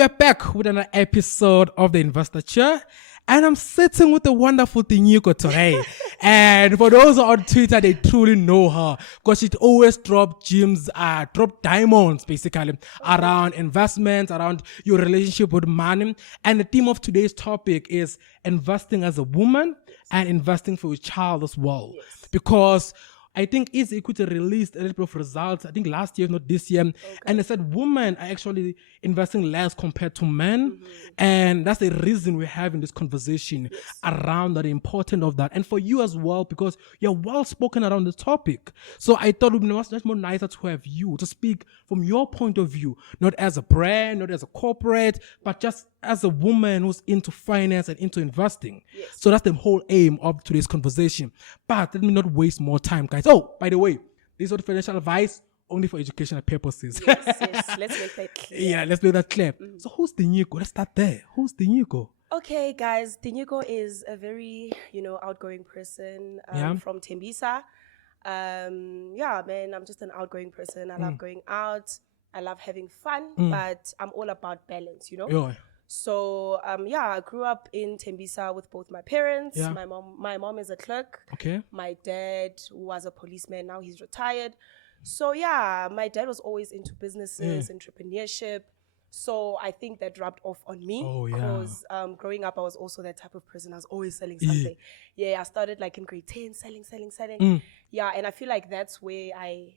we are back with another episode of The Investor Chair. And I'm sitting with the wonderful Tinyiko today. And for those on Twitter, they truly know her because she always drop gems, drop diamonds basically around investments, around your relationship with money. And the theme of today's topic is investing as a woman and investing for your child as well. Yes. Because I think Easy Equity released a little bit of results, I think last year, not this year. Okay. And they said women are actually investing less compared to men. Mm-hmm. And that's the reason we're having this conversation around the importance of that. And for you as well, because you're well spoken around the topic. So I thought it would be much more nicer to have you to speak from your point of view, not as a brand, not as a corporate, but just as a woman who's into finance and into investing. Yes. So that's the whole aim of today's conversation. But let me not waste more time, guys. Oh, by the way, this is not financial advice, only for educational purposes. Yes. Let's make that clear. Yeah, let's make that clear. Mm-hmm. So who's Tinyiko? Let's start there. Who's Tinyiko? Okay, guys. Tinyiko is a very, outgoing person from Tembisa. I'm just an outgoing person. I love going out. I love having fun, but I'm all about balance, Yeah. So, I grew up in Tembisa with both my parents. Yeah. My mom is a clerk. Okay. My dad was a policeman. Now he's retired. So, my dad was always into businesses, entrepreneurship. So I think that rubbed off on me. Oh, yeah. Because growing up, I was also that type of person. I was always selling something. I started like in grade 10, selling. Yeah, and I feel like that's where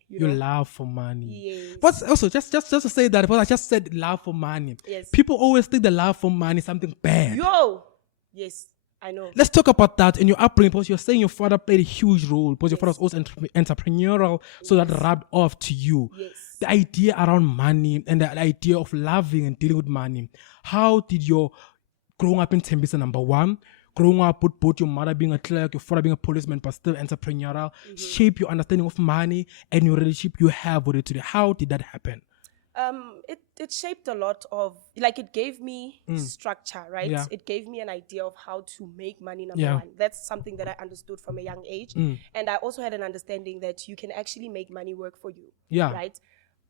you love for money. Yes. But also, just to say that, because I just said love for money. Yes. People always think the love for money is something bad. Yes. I know. Let's talk about that in your upbringing, because you're saying your father played a huge role, because your father was also entrepreneurial, so that rubbed off to you. Yes. The idea around money and the idea of loving and dealing with money. How did your growing up in Tembisa, number one, growing up with both your mother being a clerk, your father being a policeman, but still entrepreneurial, shape your understanding of money and your relationship you have with it today? How did that happen? It shaped a lot of, it gave me structure, right? Yeah. It gave me an idea of how to make money, number one. That's something that I understood from a young age. And I also had an understanding that you can actually make money work for you, right?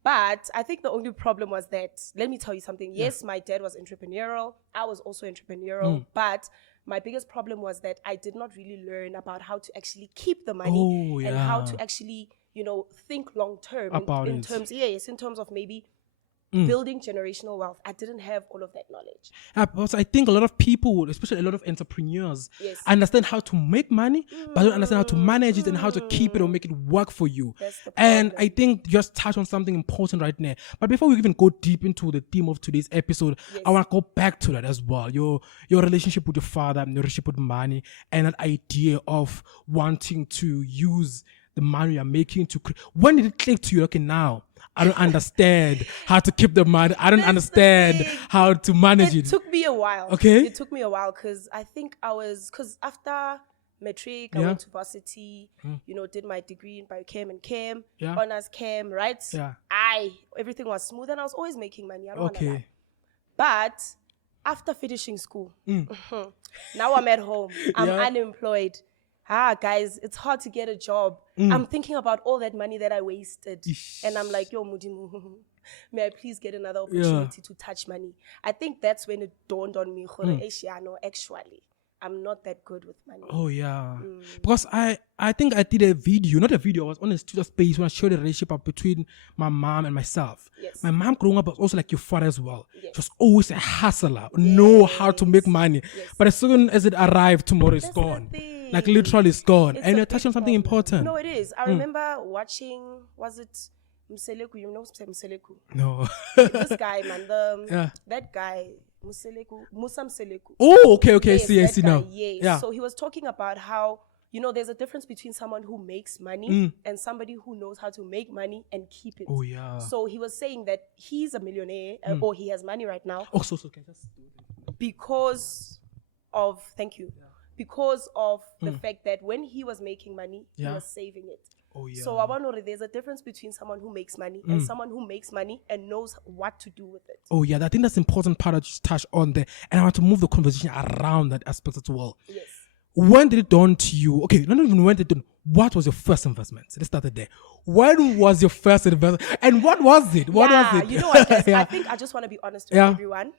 But I think the only problem was that, let me tell you something. Yes, my dad was entrepreneurial. I was also entrepreneurial. But my biggest problem was that I did not really learn about how to actually keep the money and how to actually, think long term in terms of maybe building generational wealth. I didn't have all of that knowledge. Also, I think a lot of people, especially a lot of entrepreneurs, understand how to make money, but don't understand how to manage it and how to keep it or make it work for you. And I think just touch on something important right now. But before we even go deep into the theme of today's episode, I want to go back to that as well. Your relationship with your father, your relationship with money, and that idea of wanting to use the money you're making to when did it click to you? Okay, now I don't understand how to keep the money. I don't understand how to manage it. It took me a while. Okay. It took me a while because I think because after matric, I went to varsity, did my degree in biochem and chem, honors chem, right? Yeah. Everything was smooth and I was always making money. I don't want to lie. But after finishing school, now I'm at home. I'm unemployed. Guys, it's hard to get a job. I'm thinking about all that money that I wasted. And I'm like, yo, Mudimu, may I please get another opportunity to touch money? I think that's when it dawned on me, actually, I'm not that good with money. Oh, yeah. Because I think I did a video, not a video, I was on a studio space when I showed the relationship between my mom and myself. Yes. My mom growing up was also like your father as well. Yes. She was always a hustler, know how to make money. Yes. But as soon as it arrived, tomorrow it's gone. Like literally it's gone. And you're touching on something important. No, it is. I remember watching, was it Mseleku? You know Mseleku? No. This guy, man, that guy, Musa Mseleku. Oh, okay. Yes, I see now. Yes. Yeah. So he was talking about how, there's a difference between someone who makes money and somebody who knows how to make money and keep it. Oh, yeah. So he was saying that he's a millionaire or he has money right now. Oh, so okay. Because of, thank you. Yeah. Because of the fact that when he was making money, he was saving it. Oh, yeah. So I want to know, there's a difference between someone who makes money and someone who makes money and knows what to do with it. Oh, yeah. I think that's an important part that you touched on there. And I want to move the conversation around that aspect as well. Yes. When did it dawn to you? Okay, not even when did it dawn. What was your first investment? Let's start there. When was your first investment? And what was it? What was it? You know what, guys? I think I just want to be honest with everyone.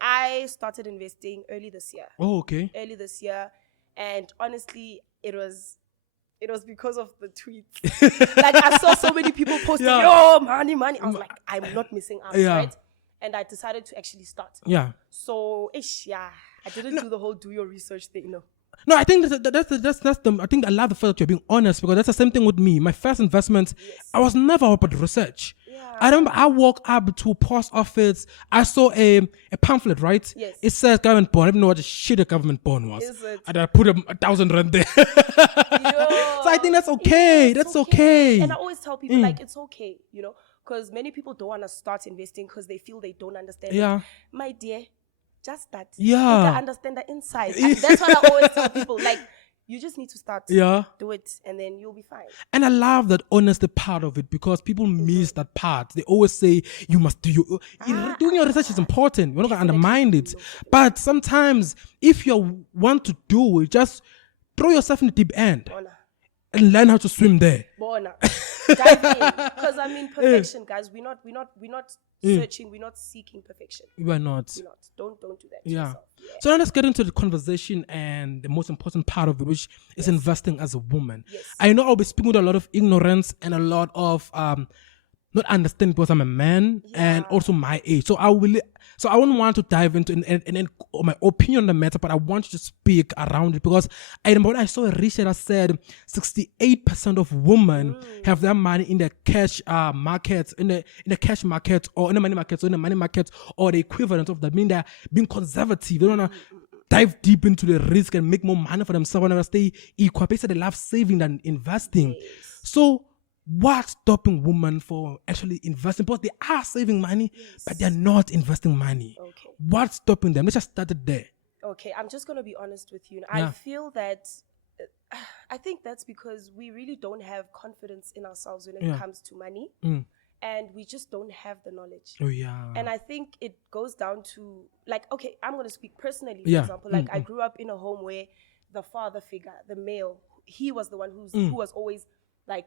I started investing early this year. Oh, okay. Early this year. And honestly, it was because of the tweets. Like, I saw so many people posting, yo, money. I was like, I'm not missing out, right? And I decided to actually start. Yeah. So, I didn't do the whole do your research thing, No, I think that's the. I think I love the fact that you're being honest, because that's the same thing with me. My first investment, I was never about research. Yeah. I remember I walked up to a post office. I saw a pamphlet, right? Yes. It says government bond. I didn't know what the shit a government bond was. Is it? And I put 1,000 rand there. So I think that's okay. That's okay. And I always tell people, like, it's okay, because many people don't want to start investing because they feel they don't understand it. My dear, just start. Yeah. You can understand the inside. That's what I always tell people. Like, you just need to start. Yeah. Do it, and then you'll be fine. And I love that honesty part of it, because people miss that part. They always say you must do doing your research is important. We're not gonna undermine it. But sometimes if you want to do it, just throw yourself in the deep end and learn how to swim there. Dive in. Because perfection, guys. We're not searching, we're not seeking perfection. We're not. Don't do that to yourself. So now let's get into the conversation and the most important part of it, which is investing as a woman. I know I'll be speaking with a lot of ignorance and a lot of not understanding, because I'm a man and also my age. So I wouldn't want to dive into and my opinion on the matter, but I want you to speak around it, because I remember when I saw a research that said 68% of women have their money in the cash markets, in the cash market, or in the money markets, or in the money market, or the equivalent of that. I mean, they're being conservative. They don't want to dive deep into the risk and make more money for themselves and stay equal. They say they love saving than investing. So what's stopping women from actually investing? Because they are saving money, but they're not investing money. Okay. What's stopping them? Let's just start it there. Okay, I'm just going to be honest with you. I feel that, I think that's because we really don't have confidence in ourselves when it comes to money. And we just don't have the knowledge. Oh, yeah. And I think it goes down to, like, okay, I'm going to speak personally, for example. Like, I grew up in a home where the father figure, the male, he was the one who was always, like,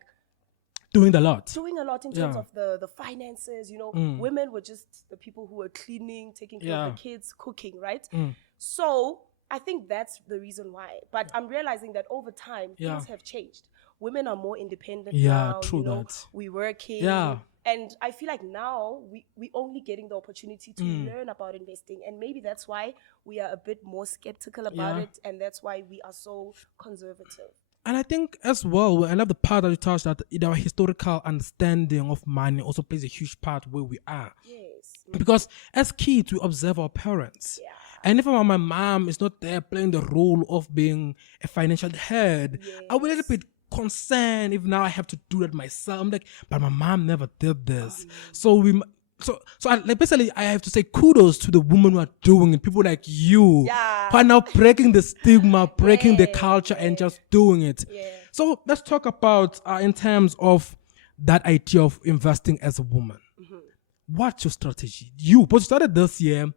doing a lot in terms of the finances. Women were just the people who were cleaning, taking care of the kids, cooking, right? So I think that's the reason why. But I'm realizing that over time, things have changed. Women are more independent now. True that. We working. And I feel like now we only getting the opportunity to learn about investing. And maybe that's why we are a bit more skeptical about it. And that's why we are so conservative. And I think as well, I love the part that you touched, that our historical understanding of money also plays a huge part where we are. Yes. Because as kids, we observe our parents. Yeah. And if my mom is not there playing the role of being a financial head, I will be a little bit concerned if now I have to do that myself. I'm like, but my mom never did this. So basically, I have to say kudos to the women who are doing it. People like you who are now breaking the stigma, breaking the culture, and just doing it. So let's talk about in terms of that idea of investing as a woman. What's your strategy? But you started this year.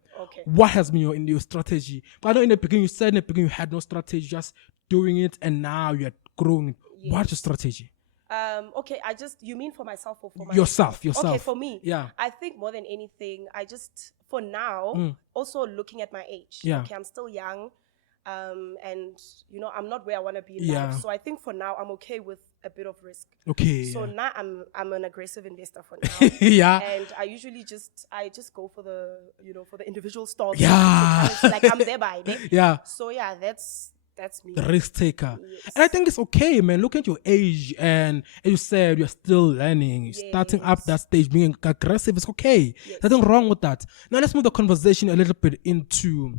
What has been your strategy? But I know in the beginning, you had no strategy, just doing it, and now you're growing. What's your strategy? Okay, you mean for myself or for yourself? Okay, for me. Yeah. I think more than anything, for now, also looking at my age. Yeah. Okay, I'm still young. And I'm not where I want to be in life. So I think for now, I'm okay with a bit of risk. Okay. So now I'm an aggressive investor for now. And I usually just go for the individual stocks. Like I'm there by it. Yeah. So that's me. The risk taker. And I think it's okay, man. Look at your age, and as you said, you're still learning, starting up that stage, being aggressive. It's okay. There's nothing wrong with that. Now let's move the conversation a little bit into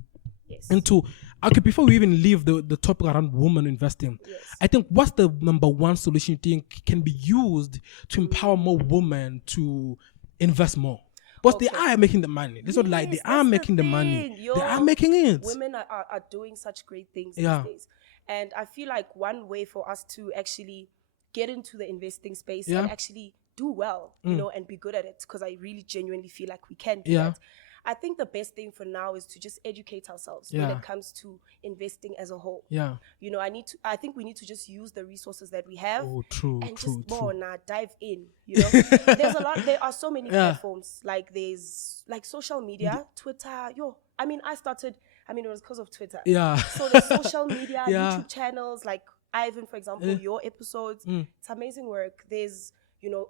okay, before we even leave the topic around women investing, I think what's the number one solution you think can be used to empower more women to invest more? Because they are making the money. That's what they are making the money. They are making it. Women are doing such great things these days. And I feel like one way for us to actually get into the investing space and actually do well, and be good at it, because I really genuinely feel like we can do that. I think the best thing for now is to just educate ourselves when it comes to investing as a whole. Yeah. You know, I think we need to just use the resources that we have. Oh, true, and true, just true. Dive in. You know, there are so many platforms. Like there's like social media, Twitter. it was because of Twitter. Yeah. So there's social media, Yeah. YouTube channels, like Ivan, for example, your episodes. It's amazing work. There's,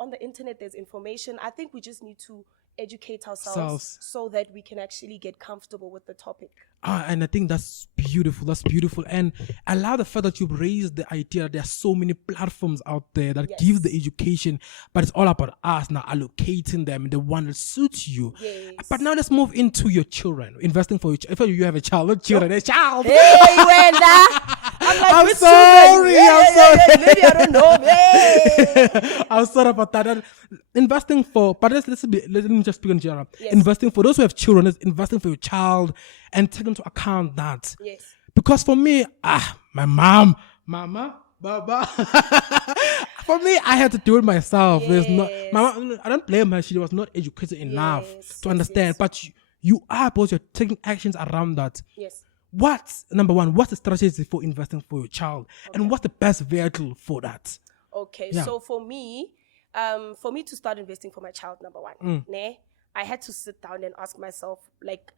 on the internet, there's information. I think we just need to educate ourselves so that we can actually get comfortable with the topic. And I think that's beautiful. That's beautiful. And I love the fact that you've raised the idea that there are so many platforms out there that give the education, but it's all about us now allocating them in the one that suits you. Yes. But now let's move into your children. Investing for your if you have a child, not children, a child. Hey, I'm sorry. Maybe I don't know. Hey. I'm sorry about that. Investing for, but let me just speak in general. Yes. Investing for those who have children is investing for your child and take into account that. Yes. Because for me, my mama, baba. For me, I had to do it myself. Yes. There's not, mama, I don't blame her. She was not educated enough to understand. Yes. But you are, because you're taking actions around that. Yes. What's the strategy for investing for your child, and what's the best vehicle for that? Okay, so for me to start investing for my child, number one, I had to sit down and ask myself, like,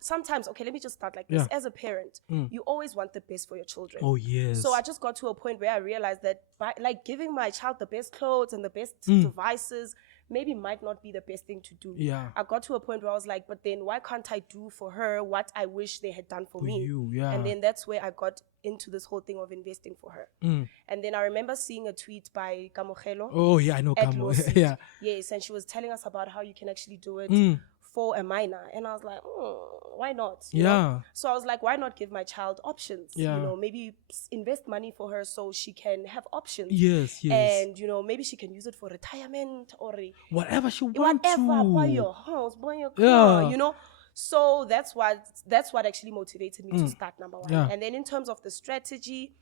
sometimes, let me just start like this. As a parent, you always want the best for your children. Oh, yes. So I just got to a point where I realized that by giving my child the best clothes and the best devices maybe might not be the best thing to do. Yeah. I got to a point where I was like, but then why can't I do for her what I wish they had done for me? You, yeah. And then that's where I got into this whole thing of investing for her. And then I remember seeing a tweet by Kamogelo. Oh, yeah, I know Kamo. Yeah. Yes, and she was telling us about how you can actually do it for a minor. And I was like, why not? You know? So I was like, why not give my child options? Yeah. Maybe invest money for her so she can have options. Yes. And, maybe she can use it for retirement or whatever she wants to. Buy your house, buy your car, So that's what actually motivated me to start, number one. Yeah. And then in terms of the strategy,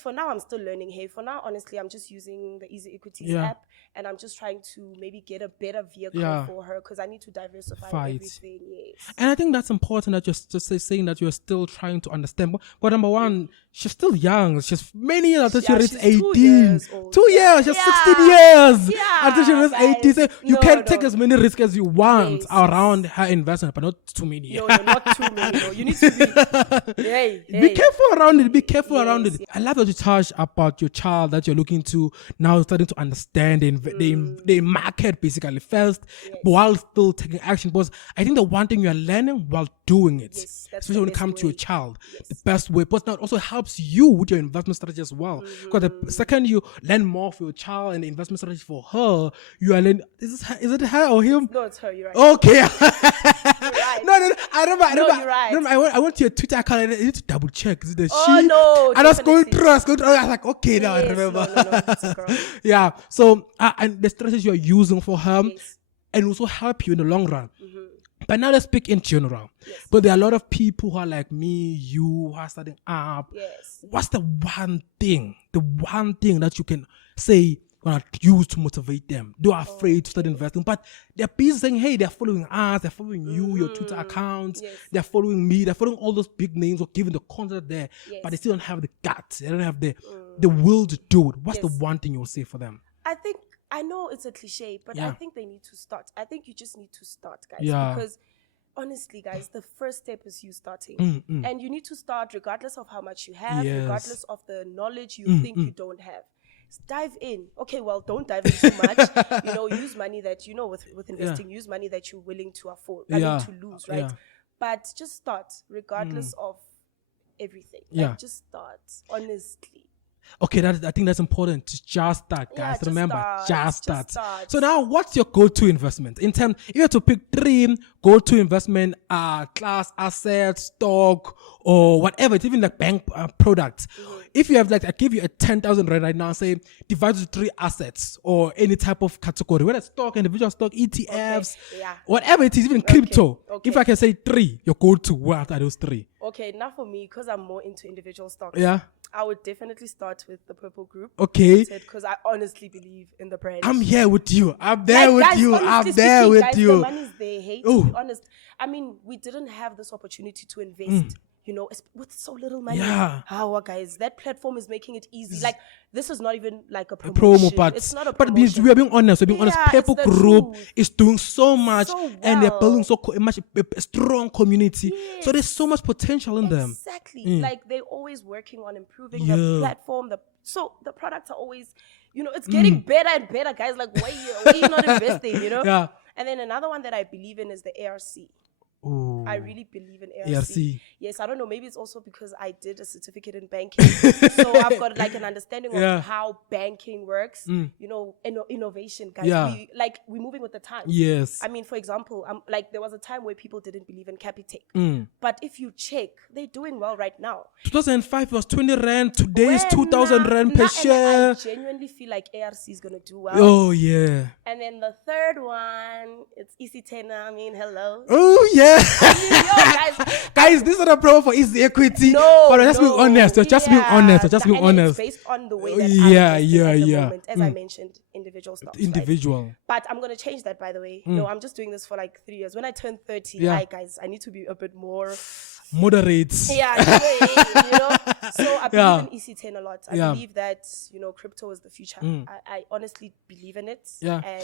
for now, I'm still learning. Hey, for now, honestly, I'm just using the Easy Equities app, and I'm just trying to maybe get a better vehicle for her because I need to diversify everything. Yes. And I think that's important that you're just saying that you're still trying to understand. But number one, she's still young. She's many years until she reaches 18. 2 years old. 2 years. She's 16 years until she reaches guys. 18. So you can take no. as many risks as you want around her investment, but not too many. No, not too many. No. You need to be... Be careful around it. Be careful around it. Yeah. I love that you touched about your child that you're looking to now starting to understand the market basically first, while still taking action. Because I think the one thing you are learning while doing it, especially when it comes to your child, the best way. But that also helps you with your investment strategy as well. Because the second you learn more for your child and the investment strategy for her, you are learning. Is it her or him? No, it's her. You're right. Okay. You're right. No. I remember. You're right. I went to your Twitter account and I need to double check. Is it the Oh, she? no, And I was going definitely. through. I was like, okay, now I Yes, remember. No, it's a girl. Yeah. So, and the strategies you're using for her Yes. and also help you in the long run. But now let's speak in general. Yes. But there are a lot of people who are like me, you, who are starting up. Yes. What's the one thing that you can say gonna use to motivate them? They are afraid to start investing, but they're busy saying, hey, they're following us, they're following you, your Twitter accounts, they're following me, they're following all those big names or giving the content there, but they still don't have the guts, they don't have the will to do it. What's the one thing you'll say for them? I know it's a cliche, but I think they need to start. I think you just need to start, guys. Yeah. Because honestly, guys, the first step is you starting. And you need to start regardless of how much you have, regardless of the knowledge you think you don't have. Dive in. Okay, well, don't dive in too much. Use money that, with investing, use money that you're willing to afford, to lose, right? But just start regardless of everything. Just start, honestly. Okay, I think that's important to just start, guys. Just Remember, start. just Just start. So now, what's your go-to investment? If you have to pick 3 go-to investment class, assets, stock, or whatever, it's even like bank products. If you have I give you a 10,000 right now, say divide it to 3 assets or any type of category, whether it's stock, individual stock, ETFs, whatever it is, even crypto. Okay. If I can say 3, your go-to, what are those 3? Okay, now for me, because I'm more into individual stocks. Yeah. I would definitely start with the Purple Group. Okay. Because I honestly believe in the brand. I'm here with you. I'm there with guys, you. honestly I'm there speaking, with guys, you. The money's there. Hate me, honest, I mean, we didn't have this opportunity to invest. With so little money. Yeah. Guys, that platform is making it easy. Like, this is not even like a promo, promotion. but It's not a but promotion. we are being honest. We're being honest. People it's the group truth. is doing so much, So and they're building well. so much a strong community. So there's so much potential in them. Exactly. Like, they're always working on improving Yeah. the platform. So the products are always, it's getting better and better, guys. Like, why are you not investing, Yeah. And then another one that I believe in is the ARC. Ooh. I really believe in ARC. ARC. Yes, I don't know. Maybe it's also because I did a certificate in banking. So I've got like an understanding of how banking works, innovation, guys. Yeah. We're moving with the times. Yes. I mean, for example, there was a time where people didn't believe in Capitec. But if you check, they're doing well right now. 2005 was 20 rand. Today is 2,000 rand per And share. I genuinely feel like ARC is going to do well. Oh, yeah. And then the third one, it's Easy Tenor. I mean, hello. Oh, yeah. Guys, this is not a promo for easy equity. No, but just being honest. Just being honest. Just being honest. It's based on the way that I'm investing at the moment, as I mentioned, individual stocks. Individual. Right? But I'm going to change that, by the way. No, I'm just doing this for like 3 years. When I turn 30, guys, I need to be a bit more moderate. Yeah, So I believe in EC10 a lot. I believe that, crypto is the future. I honestly believe in it. Yeah. And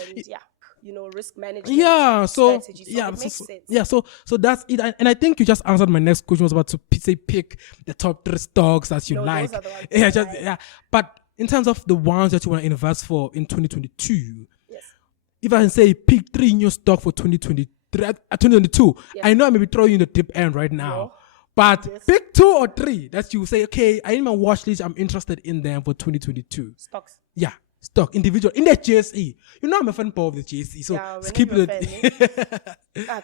risk management. Yeah. So strategy. So it makes sense. Yeah. So that's it. And I think you just answered my next question. Was about to say pick the top 3 stocks as you like. Those are the ones But in terms of the ones that you want to invest for in 2022, yes. If I can say pick 3 new stock for 2022, I know I may be throwing you in the deep end right now. No. But pick 2 or 3 that you say, okay, I need my watch list. I'm interested in them for 2022. Stocks. Yeah. Stock, individual, in the JSE. I'm a fan of the JSE, so skip it.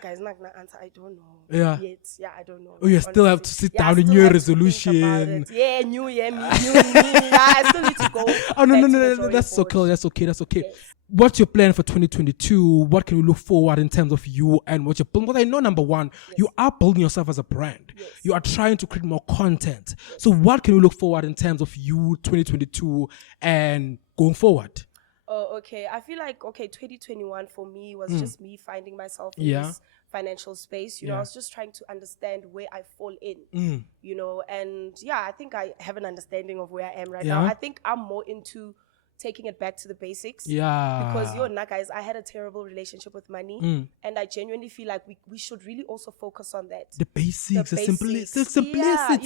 Guys, not gonna answer. I don't know. Yeah. Yet. Yeah, I don't know. Oh, you still have to sit down in your resolution. Yeah, new year, me. I still need to go. Oh, no. That's okay. That's okay. Yes. What's your plan for 2022? What can we look forward in terms of you and what you're building? Because I know, number one, you are building yourself as a brand. Yes. You are trying to create more content. Yes. So what can we look forward in terms of you 2022 and going forward? Oh, okay. I feel like, 2021 for me was just me finding myself in this financial space. I was just trying to understand where I fall in, and I think I have an understanding of where I am right now. I think I'm more into taking it back to the basics. Yeah. Because guys, I had a terrible relationship with money, and I genuinely feel like we should really also focus on that. The basics, the simplicity. Yeah,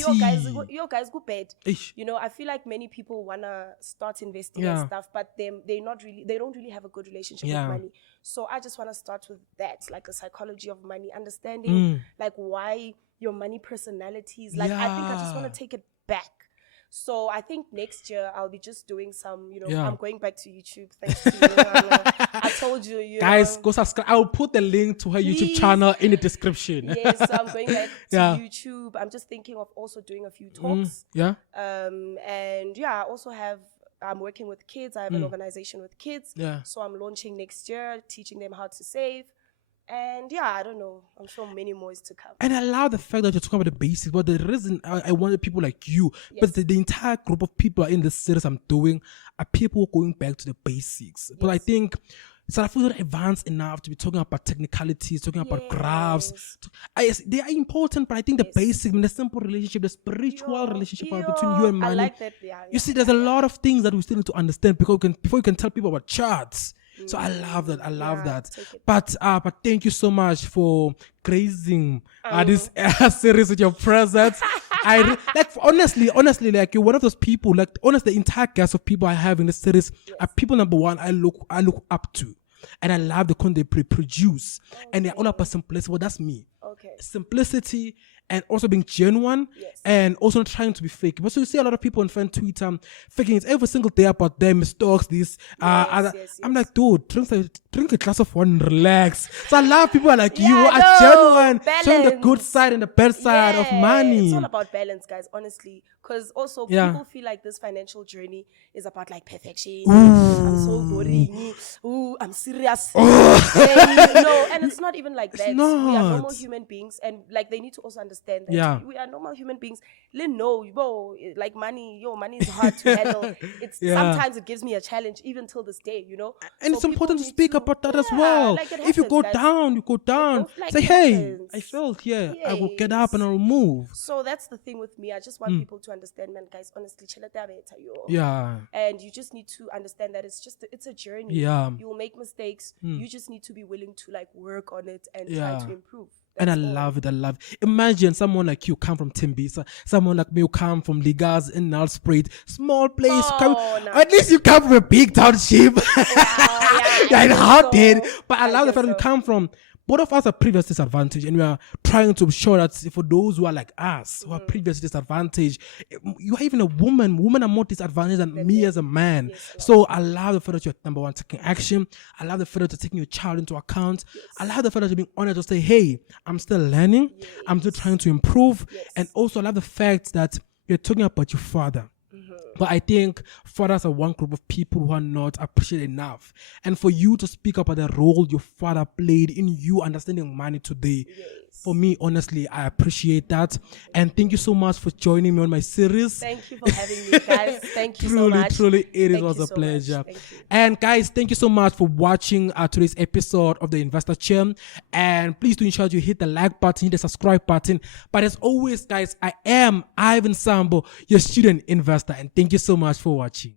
you guys go bad. Ish. I feel like many people wanna start investing and stuff, but they don't really have a good relationship with money. So I just wanna start with that, like the psychology of money, understanding like why your money personalities. Like I think I just wanna take it back. So I think next year I'll be just doing some, I'm going back to YouTube. Thanks to you. I told you, guys, go subscribe. I'll put the link to her YouTube channel in the description. Yes, so I'm going back to YouTube. I'm just thinking of also doing a few talks. And I also I'm working with kids. I have an organization with kids. Yeah. So I'm launching next year, teaching them how to save. And I don't know. I'm sure many more is to come. And I love the fact that you're talking about the basics. But the reason I wanted people like you, but the entire group of people in this series I'm doing are people going back to the basics. Yes. But I think South Africa is not advanced enough to be talking about technicalities, talking about graphs. They are important, but I think the basic, the simple relationship, the spiritual relationship between you and money. I like that. You see, there's a lot of things that we still need to understand before you can tell people about charts. So I love that. I love that. But thank you so much for gracing this series with your presence. Honestly, like you're one of those people. Like honestly, the entire cast of people I have in this series are people number one I look up to, and I love the content they produce, and they're all about simplicity. Well, that's me. Okay. Simplicity. And also being genuine and also not trying to be fake. But so you see a lot of people on fan Twitter faking it every single day about them, stocks, this. I'm like, dude, drink a glass of wine and relax. So I love people like you who are genuine, showing the good side and the bad side of money. It's all about balance, guys, honestly. Because also people feel like this financial journey is about like perfection. I'm so boring. I'm serious. No, and it's not even like that. We are normal human beings, and like they need to also understand understand that Yeah. we are normal human beings. Like money is hard to handle. It's Yeah. sometimes it gives me a challenge even till this day, you know. And So it's important to people need speak about that as well. like it If you happens, go guys. down, you go down. Like Say, it hey, happens. I felt, I will get up and Yes. I will move. So that's the thing with me. I just want people to understand, man, guys, honestly, Yeah. and you just need to understand that it's a journey. Yeah. You will make mistakes. You just need to be willing to like work on it and try Yeah. to improve. And I That's all. love it. I love it. Imagine someone like you come from Timbisa, someone like me who come from Ligas in Nelspruit, small place. Oh, no. At least you come from a big township. I in guess Harden. so. But I love the guess fact that you so. come from. Both of us are previous disadvantaged, and we are trying to show that for those who are like us, who are previous disadvantaged, you are even a woman. Women are more disadvantaged than me as a man. Yes, So I love the fact that you're number one taking action. I love the fact that you're taking your child into account. I love the fact that you're being honest to say, hey, I'm still learning. I'm still trying to improve. And also I love the fact that you're talking about your father. But I think fathers are one group of people who are not appreciated enough. And for you to speak about the role your father played in you understanding money today, for me, honestly, I appreciate that. And thank you so much for joining me on my series. Thank you for having me, guys. Thank you so much. Truly, it Thank was you a so pleasure. much. Thank you. And guys, thank you so much for watching today's episode of the Investor Chair. And please do ensure you hit the like button, hit the subscribe button. But as always, guys, I am Ivan Sambo, your student investor. And thank you so much for watching.